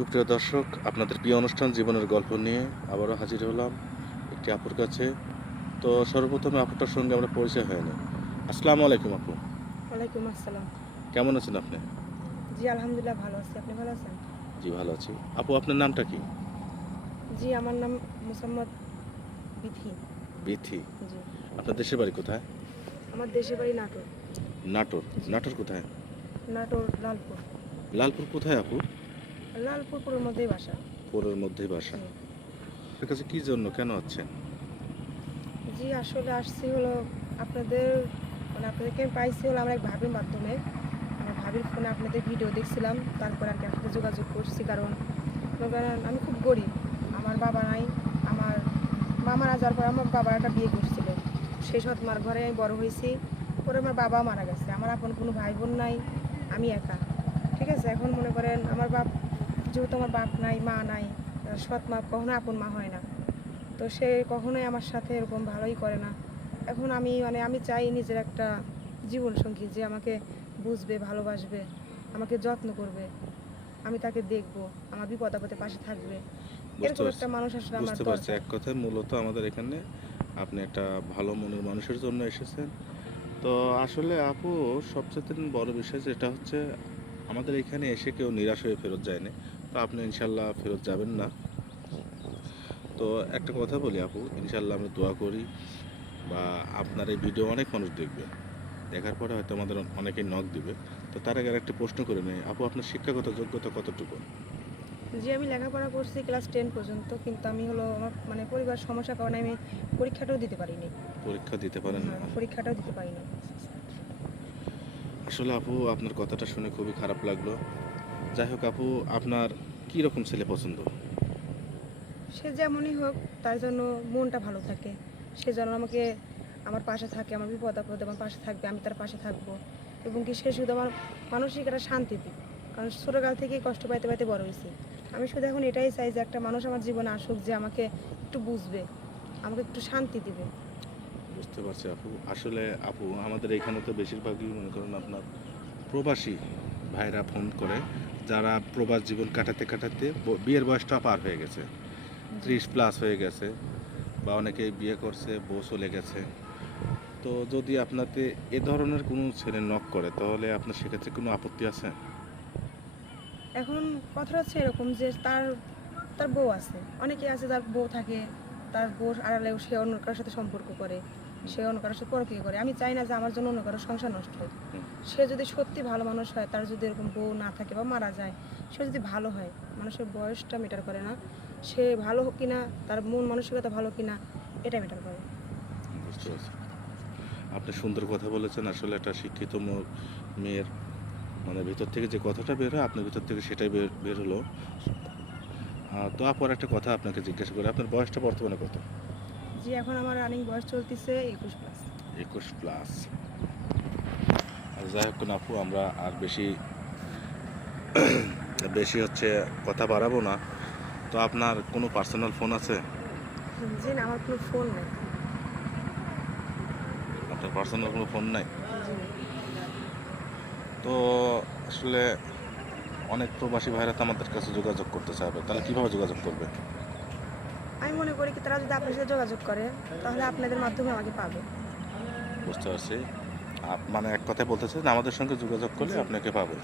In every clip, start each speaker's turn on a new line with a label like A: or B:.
A: সুপ্রিয় দর্শক আপনাদের প্রিয় অনুষ্ঠান জীবনের গল্প নিয়ে আবারও হাজির হলাম একটি আপুর কাছে। তো সর্বপ্রথমে আপুটার সঙ্গে আমরা পরিচয় হয় না আসসালামু আলাইকুম আপু।
B: ওয়ালাইকুম আসসালাম।
A: কেমন আছেন আপনি?
B: জি আলহামদুলিল্লাহ ভালো আছি। আপনি ভালো আছেন?
A: জি ভালো আছি। আপু আপনার নামটা কি?
B: জি আমার নাম মোসাম্মদ বিথি।
A: বিথি।
B: জি।
A: আপনার দেশের বাড়ি কোথায়?
B: আমার দেশের বাড়ি নাটোর।
A: নাটোর। নাটোর কোথায়?
B: নাটোর লালপুর।
A: লালপুর কোথায় আপু?
B: লালপুরপুরের মধ্যেই বাসা।
A: পুরের মধ্যেই বাসা। আপনার কাছে কি জন্য কেন আছেন
B: জি আসলে আসছি হলো আপনাদের মানে আপনাদেরকে আমি পাইছি হলো আমার এক ভাবির মাধ্যমে। আমার ভাবির ফোনে আপনাদের ভিডিও দেখছিলাম তারপর আর কি আপনাদের যোগাযোগ করছি কারণ মনে আমি খুব গরিব। আমার বাবা নাই আমার মা মারা যাওয়ার পর আমার বাবা একটা বিয়ে করছিল। সেই সৎ মার ঘরে আমি বড় হয়েছি পরে আমার বাবা মারা গেছে। আমার আপন কোনো ভাই বোন নাই আমি একা। ঠিক আছে? এখন মনে করেন আমার বাপ যেহেতু আমার বাপ নাই মা নাই সৎ মা কখনো আপন মা হয় না। তো সে কখনোই আমার সাথে এরকম ভালোই করে না। এখন আমি মানে আমি চাই নিজের একটা জীবন সঙ্গী যে আমাকে বুঝবে ভালোবাসবে আমাকে যত্ন করবে। আমি তাকে দেখব আমার বিপদ আপদে পাশে থাকবে। এরকম একটা মানুষ আসলে আমার
A: বুঝতে পারছি
B: দরকার।
A: এক কথায় মূলত আমাদের এখানে আপনি একটা ভালো মনের মানুষের জন্য এসেছেন। তো আসলে আপু সবচেয়ে বড় বিষয় যেটা হচ্ছে আমাদের এখানে এসে কেউ নিরাশ হয়ে ফেরত যায় না তো আপনি ইনশাল্লাহ ফেরত যাবেন না। তো একটা কথা বলি আপু ইনশাল্লাহ আমি দোয়া করি বা আপনার এই ভিডিও অনেক মানুষ দেখবে। দেখার পরে হয়তো আমাদের অনেকেই নক দিবে। তো তার আগে একটা প্রশ্ন করে নেই। আপু আপনার শিক্ষাগত যোগ্যতা কতটুকু?
B: যে আমি লেখাপড়া করছি ক্লাস টেন পর্যন্ত কিন্তু আমি হলো আমার মানে পরিবার সমস্যার কারণে আমি পরীক্ষাটাও দিতে পারিনি।
A: পরীক্ষা দিতে পারেন না।
B: হ্যাঁ, পরীক্ষাটাও দিতে পারিনি।
A: আসলে আপু আপনার কথাটা শুনে খুবই খারাপ লাগল। যাই হোক আপু আপনার কি রকম ছেলে পছন্দ?
B: সে যেমনই হোক তার জন্য মনটা ভালো থাকে। সে যেন আমাকে আমার পাশে থাকে আমার বিপদ আপদে আমার পাশে থাকবে আমি তার পাশে থাকব। এবং কি সে শুধু আমার মানসিক একটা শান্তি দিক। কারণ ছোটোকাল থেকেই কষ্ট পাইতে পাইতে বড় হয়েছি। আমি শুধু এখন এটাই চাই যে একটা মানুষ আমার জীবনে আসুক যে আমাকে একটু বুঝবে আমাকে একটু শান্তি দিবে।
A: বুঝতে পারছি আপু। আসলে আপু আমাদের এখানে তো বেশিরভাগই মনে করেন আপনার প্রবাসী ভাইরা ফোন করে। যারা প্রবাস জীবন কাটাতে কাটাতে বিয়ের বয়সটা পার হয়ে গেছে। ত্রিশ প্লাস হয়ে গেছে বা অনেকে বিয়ে করছে বউ চলে গেছে। তো যদি আপনাকে এ ধরনের কোনো ছেলে নক করে তাহলে আপনার সেক্ষেত্রে কোনো আপত্তি আছে?
B: এখন কথাটা হচ্ছে এরকম যে তার তার বউ আছে। অনেকে আছে তার বউ থাকে তার বউ আড়ালেও সে অন্য কারোর সাথে সম্পর্ক করে। সে অন্য কারোর সাথে পরকীয় করে। আমি চাই না যে আমার জন্য অন্য কারোর সংসার নষ্ট হোক। সে যদি সত্যি ভালো মানুষ হয় তার যদি এরকম বউ না থাকে বা মারা যায় সে যদি ভালো হয় মানুষের বয়সটা মেটার করে না। সে ভালো হোক কিনা তার মন মানসিকতা ভালো কিনা এটা মেটার করে।
A: আপনি সুন্দর কথা বলেছেন আসলে একটা শিক্ষিত মেয়ের মানে ভিতর থেকে যে কথাটা বের হয় আপনার ভিতর থেকে সেটাই বের বের হলো। তো আপর একটা কথা আপনাকে জিজ্ঞাসা করি আপনার বয়সটা বর্তমানে কত?
B: জি এখন আমার রানিং বয়স চলতেছে একুশ প্লাস
A: একুশ প্লাস যাই হোক আপু আমরা আর বেশি বেশি হচ্ছে কথা বাড়াবো না। তো আপনার কোনো পার্সোনাল ফোন আছে?
B: জি না আমার কোনো ফোন নেই।
A: আপনার পার্সোনাল কোনো ফোন নাই? তো আসলে অনেক প্রবাসী ভাইরা তো আমাদের কাছে যোগাযোগ করতে চাইবে। তাহলে কীভাবে যোগাযোগ করবে?
B: আমি মনে করি কি তারা যদি আপনার সাথে যোগাযোগ করে তাহলে আপনাদের মাধ্যমে আমাকে পাবে।
A: বুঝতে পারছি। আপ- মানে এক কথায় বলতে চাই যে আমাদের সঙ্গে যোগাযোগ করলে আপনাকে পাবে।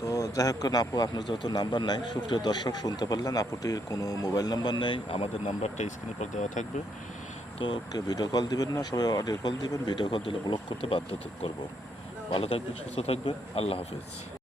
A: তো যাই হোক না আপু আপনার যত নাম্বার নাই সুপ্রিয় দর্শক শুনতে পারলেন আপুটির কোনো মোবাইল নাম্বার নেই আমাদের নাম্বারটা স্ক্রিনের পর দেওয়া থাকবে। তো কেউ ভিডিও কল দিবেন না সবাই অডিও কল দিবেন ভিডিও কল দিলে ব্লক করতে বাধ্য করব। ভালো থাকবেন সুস্থ থাকবেন আল্লাহ হাফিজ।